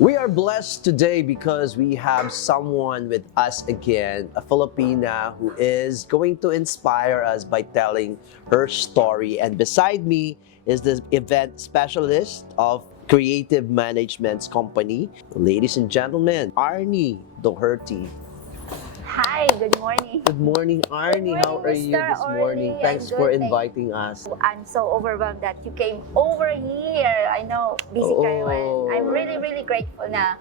We are blessed today because we have someone with us again, a Filipina who is going to inspire us by telling her story. And beside me is the event specialist of Creative Management's company. Ladies and gentlemen, Arnie Doherty. Hi, good morning. Good morning, Arnie. Good morning, How are you Mr. this morning? Orly. Thanks I'm for good, inviting us. I'm so overwhelmed that you came over here. I know, busy kayo, and I'm really grateful na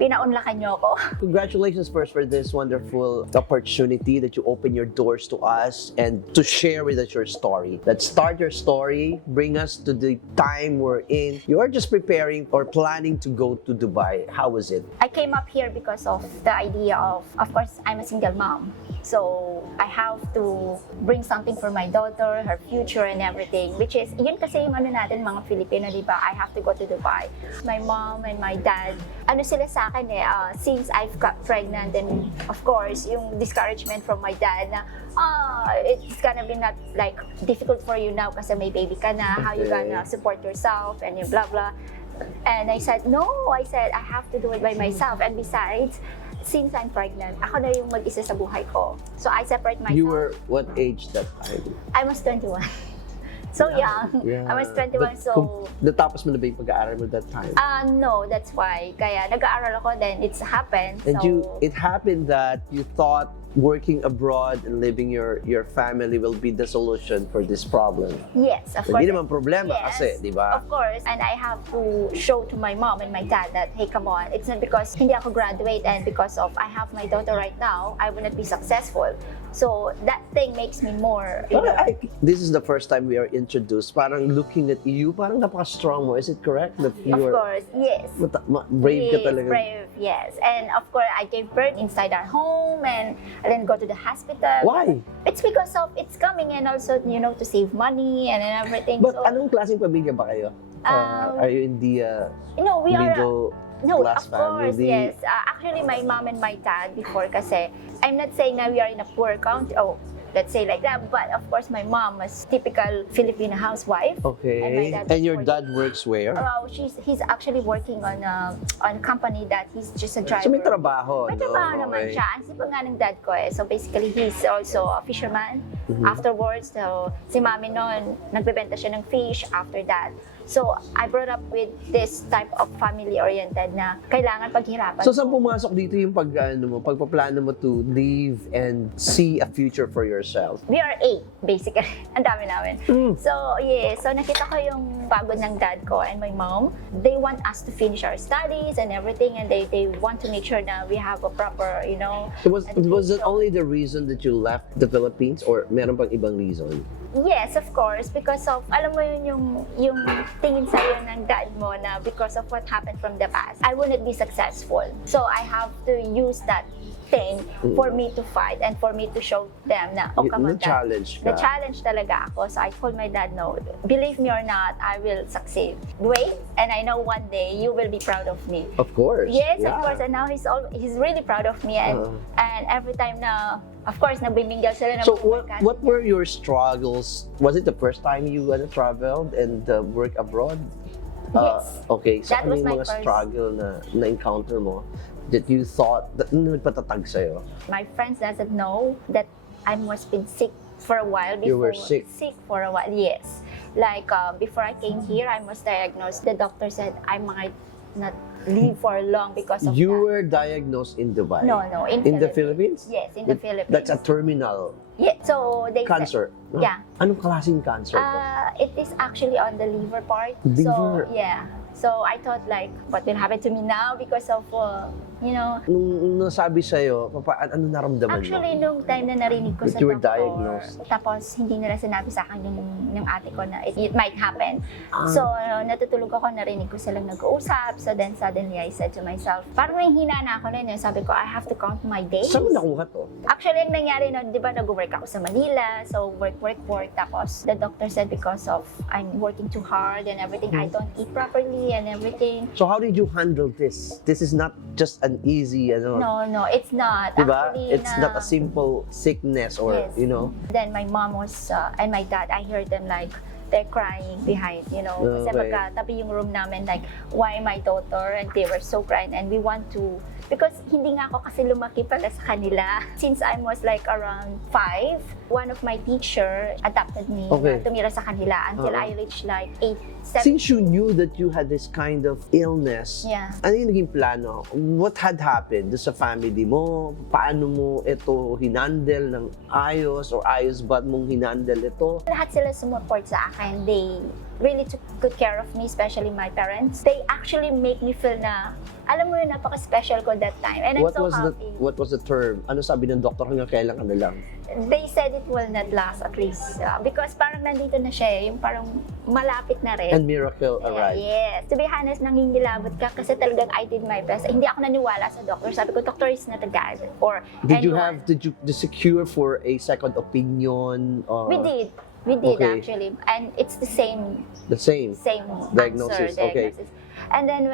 pinaunlakan niyo ako. Congratulations first for this wonderful opportunity that you open your doors to us and to share with us your story. Let's start your story. Bring us to the time we're in. You are just preparing or planning to go to Dubai. How was it? I came up here because of the idea of course, I'm a single mom. So, I have to bring something for my daughter, her future and everything. Which is, yun kasi yung ano natin mga Filipino, di ba? I have to go to Dubai. My mom and my dad, ano sila sa akin since I've got pregnant, and of course, yung discouragement from my dad na, it's gonna be not like difficult for you now kasi may baby ka na, how you gonna support yourself and yung blah blah. And I said, no, I have to do it by myself. And besides, since I'm pregnant, ako na yung mag-isa sa buhay ko. So I separate myself. You were what age that time? I was 21. So young. Yeah. I was 21, so... Natapos mo na ba yung pag-aaral mo that time? No, that's why. Kaya nag-aaral ako, then it's happened. And so... it happened that you thought working abroad and living your family will be the solution for this problem. Yes, of course. Hindi naman problema Yes, kasi, di ba? Of course. And I have to show to my mom and my dad that, hey, come on, it's not because hindi ako graduate and because of I have my daughter right now, I will not be successful. So that thing makes me more, you know. This is the first time we are introduced. Parang looking at you, parang napaka-strong mo. Is it correct? That you Of are course, yes. brave ka Yes, talaga. brave, yes. And of course, I gave birth inside our home and then go to the hospital. Why? It's because of it's coming and also, you know, to save money and everything. But so, anong klaseng pamilya ba kayo? Are you in the you know, we are... middle No, class of course, family? yes. Actually, my mom and my dad before kasi, I'm not saying na we are in a poor country, let's say like that, but of course, my mom was typical Filipino housewife. Okay. And my dad And your was dad works where? he's actually working on a company that he's just a driver. So may trabaho, May no? trabaho naman Okay. siya. Ang sipag nga ng dad ko So basically, he's also a fisherman. Afterwards, so si mami noon, nagbebenta siya ng fish after that. So, I brought up with this type of family-oriented na kailangan paghirapan. So saan pumasok dito yung pagpaplano mo to live and see a future for yourself? We are 8, basically. Ang dami namin. So, yeah. So, nakita ko yung pagod ng dad ko and my mom. They want us to finish our studies and everything, and they want to make sure na we have a proper, you know... So was it only the reason that you left the Philippines or meron pang ibang reason? Yes, of course, because of, alam mo yun, yung tingin sa'yo ng dad mo na because of what happened from the past, I will not be successful. So I have to use that thing for me to fight and for me to show them na, oh, come on, Dad. Na-challenge ka. Na-challenge talaga ako. So I told my dad, no, believe me or not, I will succeed. Wait, and I know one day you will be proud of me. Of course. Yes, Yeah. of course. And now he's really proud of me. And every time na, of course, nagbibinggal sila na So what were your struggles? Was it the first time you traveled and work abroad? Yes. Okay, so That ano was yung my mga first- struggle na encounter mo that you thought that nagpatatag sa'yo? My friends doesn't know that I must been sick for a while before. You were sick? Sick for a while, yes. Like, before I came here, I was diagnosed. The doctor said I might not live for long because of You that. were diagnosed in Dubai? No, In the Philippines? Yes, in the Philippines. That's a terminal Yeah, so they cancer? said, yeah. Anong klaseng cancer po? It is actually on the liver part. Liver? So, yeah. So I thought like, what will happen to me now because of, you know, Nung nasabi sa'yo, ano naramdaman actually, mo? nung time na narinig ko That sa you were doktor, diagnosed. tapos hindi nila sinabi sa akin yung ate ko na it might happen. So, natutulog ako, narinig ko silang nag-uusap. So then suddenly I said to myself, parang nahihina na ako nun. Sabi ko, I have to count my days. Saan mo nakuha to? Actually, ang nangyari nun, di ba, nag-work ako sa Manila. So, work. Tapos, the doctor said because of I'm working too hard and everything, I don't eat properly and everything. So how did you handle this? This is not just an easy, No, it's not. diba? Actually, It's not a simple sickness or, Yes. you know. Then my mom was, and my dad, I heard them like they're crying behind, you know. Kasi Okay. magkatabi yung room namin, like, why my daughter? And they were so crying. And we want to, because hindi nga ako kasi lumaki pala sa kanila. Since I was like around 5, one of my teacher adopted me Okay. na tumira sa kanila until I reached like 8, 7. Since you knew that you had this kind of illness, Yeah. ano yung naging plano? What had happened sa family mo? Paano mo ito hinandle ng ayos or ayos ba mong hinandle ito? Lahat sila sumupport sa akin. They really took good care of me, especially my parents. They actually make me feel na, alam mo yun, napaka-special ko that time. And I'm so happy. What was the term? Ano sabi ng doktor hanggang kailan ka na lang? They said it will not last at least. Because parang nandito na siya, yung parang malapit na rin. And miracle arrived. Yes. To be honest, nangingilabot ka kasi talagang I did my best. Hindi ako naniwala sa doctor. Sabi ko, doctor is not a God. Or Did you secure for a second opinion? We did. We did Okay. actually. And it's the same The same. Diagnosis, okay. And then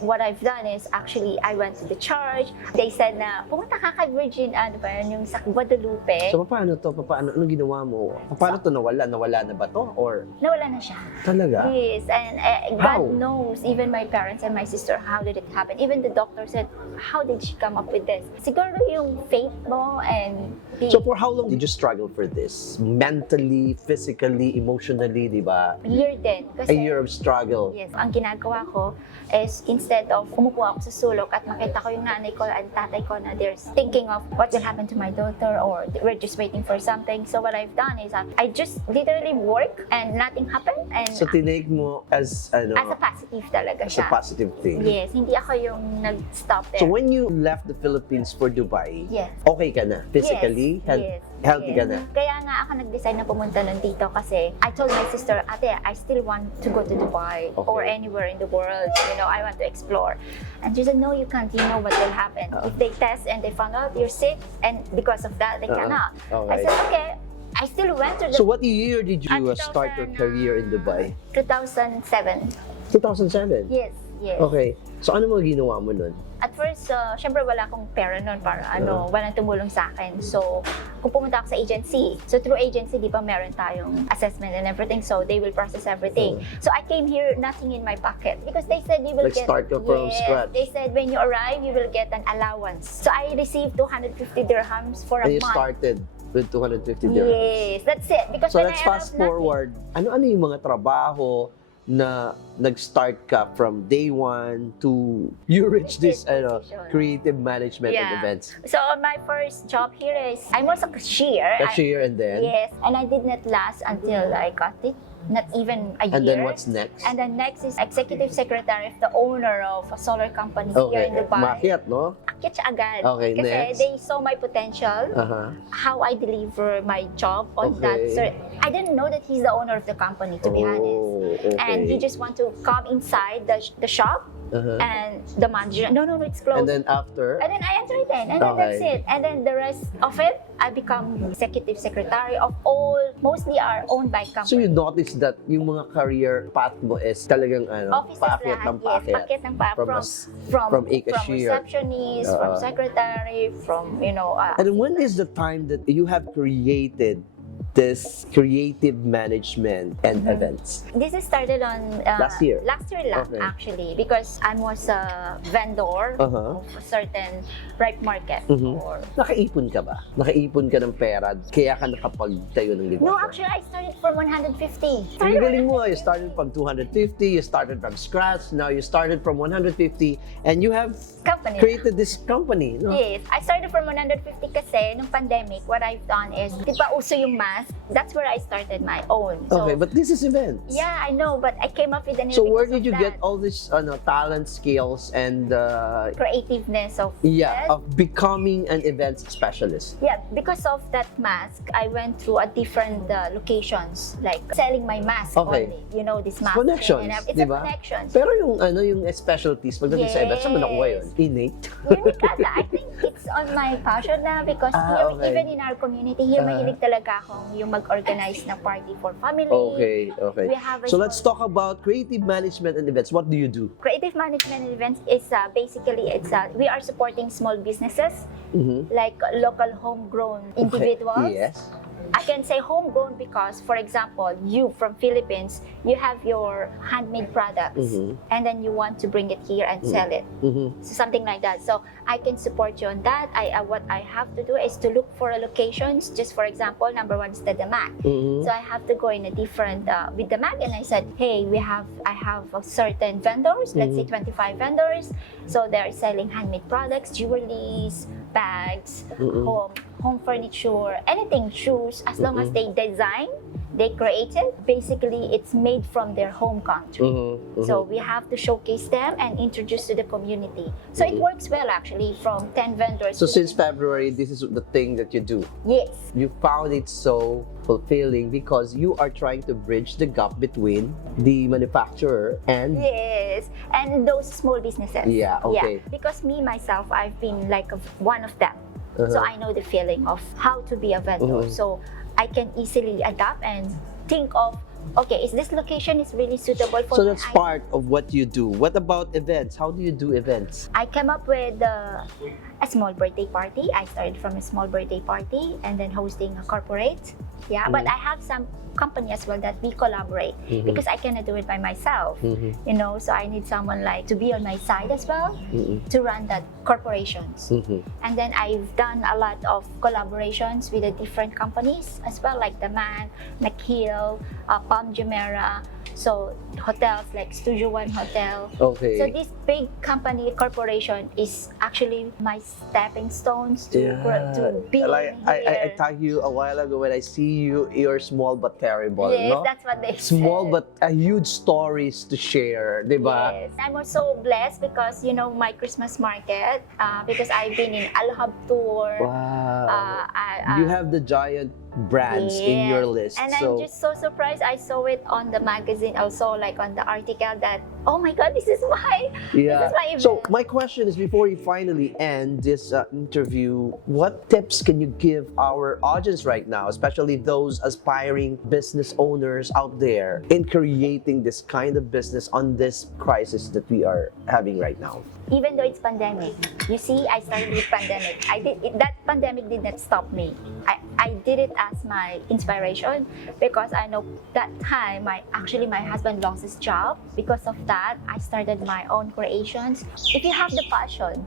what I've done is actually I went to the church. They said na pumunta ka kay Virgin, ano ba yun, yung sa Guadalupe. So paano to? Anong ginawa mo? Paano to nawala? Nawala na ba to? Or Nawala na siya. talaga? Yes, and How? God knows, even my parents and my sister, how did it happen? Even the doctor said, how did she come up with this? Siguro yung faith mo and So for how long did you struggle for this? Mentally, physically, emotionally, di ba? year din. A Kasi, year of struggle. yes, ang ginagawa ko is instead of umupo ako sa sulok at makita ko yung nanay ko at tatay ko na they're thinking of what will happen to my daughter or we're just waiting for something. So what I've done is I just literally work and nothing happened. And So tinake mo as as a positive talaga as a siya. positive thing. Yes, hindi ako yung nag-stop there. So when you left the Philippines for Dubai, Yes. okay ka na? Physically? Yes. Healthy ka na? Kaya nga ako nag-decide na pumunta nun dito kasi I told my sister, ate, I still want to go to Dubai or anywhere in the world. You know, I want to explore. And she said, no, you can't. You know what will happen. If they test and they found out you're sick and because of that, they cannot. I Okay. said, okay. I still went to the So what year did you 2000, start your career in Dubai? 2007. 2007? Yes, yes. Okay. So ano mo ginawa mo nun? At first, syempre wala akong pera nun para walang tumulong sa akin. So, kung pumunta ako sa agency, so through agency, di ba meron tayong assessment and everything, so they will process everything. So, I came here, nothing in my pocket because they said you will Like get... start ka from scratch. They said when you arrive, you will get an allowance. So, I received 250 dirhams for a And you month. started with 250 dirhams. Yes, that's it. Because So when let's I fast arrived, forward. Ano-ano yung mga trabaho na nag-start ka from day one to you reach this position. creative management and Yeah. events? So, my first job here is, I was a cashier. Cashier and then? Yes, and I did not last until I got it, not even a year. And then what's next? And then next is executive secretary of the owner of a solar company here Okay, in Dubai. makiat, no? Akyat siya agad. Okay, Kasi next. they saw my potential, Uh-huh. how I deliver my job on that. Okay. So, I didn't know that he's the owner of the company, to be honest. Okay. And he just want to come inside the shop Uh-huh. and the manager, no, it's closed. And then after? And then I entered it, and then that's Okay. it. And then the rest of it, I become executive secretary of all, mostly are owned by So you companies. notice that yung mga career path mo is talagang Offices paakyat lahat, ng yes, paakyat. packet ng pa, From from a cashier. receptionist, from secretary, from, And when is the time that you have created this creative management and events? this is started on Last year? Last year lang, Okay. actually, because I was a vendor Uh-huh. of a certain ripe market. Mhm. Or, Nakaipon ka ba? Nakaipon ka ng pera kaya ka nakapagtayo ng negosyo? no, actually, I started from 150. Ang galing mo, you started from 250, you started from scratch, now you started from 150, and you have Company. created this company. No? Yes, I started from 150 kasi nung pandemic, what I've done is, di ba uso yung mask? That's where I started my own. So, Okay, but this is events. yeah, I know, but I came up with an So idea where because did you of get that. all this talent, skills, and Creativeness of that? of becoming an events specialist? Yeah, because of that mask, I went through a different locations, like selling my mask Okay. only. You know, this mask. Connections, It's di a ba? connection. Pero yung specialties pagdating sa events, saan mo nakuha yun? Innate? Unique ata. I think it's on my passion na because here, okay. even in our community, here mahilig talaga akong yung mag-organize na party for family. Okay. We have a So let's talk about creative management and events. What do you do? Creative management and events is basically we are supporting small businesses Mhm. like local homegrown individuals. Yes. I can say homegrown because, for example, you from Philippines, you have your handmade products, and then you want to bring it here and sell it. So something like that. So I can support you on that. What I have to do is to look for locations. Just for example, number one is the DMAC. So I have to go in a different with the MAC, and I said, hey, I have a certain vendors. Let's say 25 vendors. So they're selling handmade products, jewelries, bags, home furniture, anything, shoes, as long as they design, they create it. Basically, it's made from their home country. So we have to showcase them and introduce to the community. So it works well actually from 10 vendors. So since February, this is the thing that you do. Yes. You found it so fulfilling because you are trying to bridge the gap between the manufacturer and yes, and those small businesses. Yeah, okay. Yeah, because me myself, I've been like one of them. So I know the feeling of how to be a vendor. So I can easily adapt and think of, okay, is this location is really suitable for So me? that's part of what you do. What about events? How do you do events? I came up with a small birthday party. I started from a small birthday party and then hosting a corporate. Yeah, but I have some company as well that we collaborate because I cannot do it by myself. You know, so I need someone like to be on my side as well to run that corporations. And then I've done a lot of collaborations with the different companies as well, like the Man, McHill, Palm Jumeirah. So hotels like Studio One Hotel. Okay. So this big company corporation is actually my stepping stones to be Like I here. tagged you a while ago when I see you. You're small but terrible. Yes, no? that's what they Small said. but huge stories to share, diba? Yes. I'm also blessed because, you know, my Christmas market, because I've been in Al-Hab tour. Wow. You have the giant brands in your list. And so I'm just so surprised. I saw it on the magazine, also like on the article that, oh my God, this is my event. So my question is, before you finally end this interview, what tips can you give our audience right now, especially those aspiring business owners out there in creating this kind of business on this crisis that we are having right now? Even though it's pandemic, you see, I started with pandemic. That pandemic did not stop me. I did it as my inspiration because I know that time my husband lost his job. Because of that, I started my own creations. If you have the passion,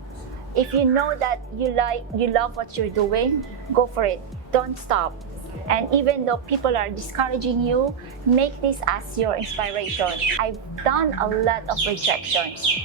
if you know that you love what you're doing, go for it. Don't stop. And even though people are discouraging you, make this as your inspiration. I've done a lot of rejections.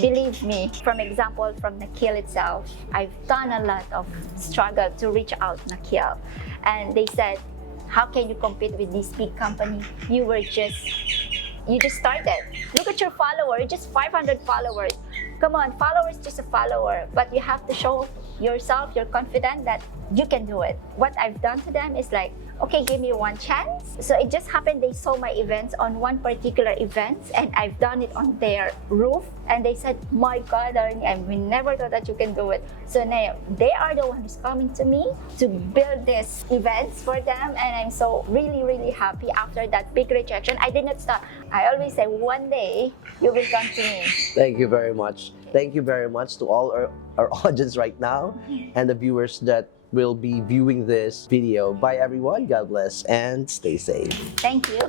Believe me, from example, from Nakhil itself, I've done a lot of struggle to reach out Nakhil. And they said, how can you compete with this big company? You just started. Look at your follower, just 500 followers. Come on, followers just a follower, but you have to show yourself, you're confident that you can do it. What I've done to them is like, okay, give me one chance. So it just happened they saw my events on one particular event and I've done it on their roof and they said, my God, Arnie, we never thought that you can do it. So now they are the ones who's coming to me to build these events for them and I'm so really, really happy after that big rejection. I did not stop. I always say, one day you will come to me. Thank you very much. Thank you very much to all our audience right now and the viewers that will be viewing this video. Bye everyone, God bless and stay safe. Thank you.